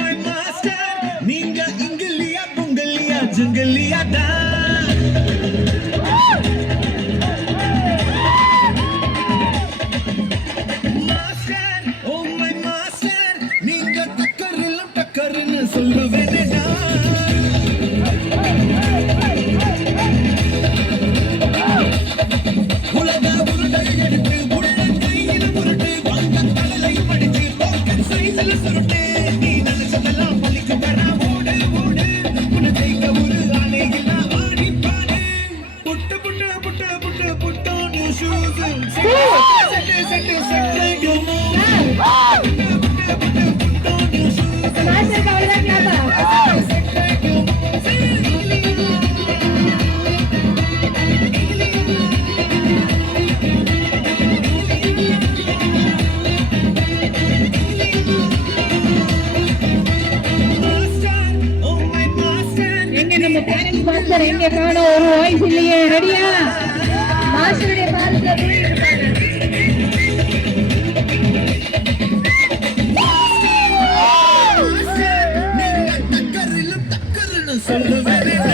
my master. நீங்க இங்கிலியா பொங்கலியா ஜங்கலியா தான். Master, oh my master. நீங்க டக்கரிலும் டக்கர்னு சொல்லுவேனேடா. உலக உருண்டை எடுத்து உள்ளங்கையில் உருட்டு வாங்க தலையை படிச்சு பாக்கெட் சைஸ்ல சுருட்டு. நீ நினைச்சதெல்லாம் பள்ளிக்கு தர ஓடு ஓடு உன்னை ஜெயிக்க ஒரு ஆளே இல்ல ஆடி பாடு. புட்டு புட்டு புட்டு புட்டு புட்டு new shoes set set set டுமோ புட்டு புட்டு புட்டு புட்டு நியூ ஷூஸ் மாஸ்டர் அவ்வளவுதான் கிளாப்பா. செட்டு டுமோ. எங்க நம்ம பேரண்ட்ஸ் மாஸ்டர் எங்க காணோம், ஒரு வாய்ஸ் இல்லையே. ரெடியா? மாஸ்டருடைய பாருங்க டக்கரிலும் டக்கர்னு சொல்லுவேனேடா.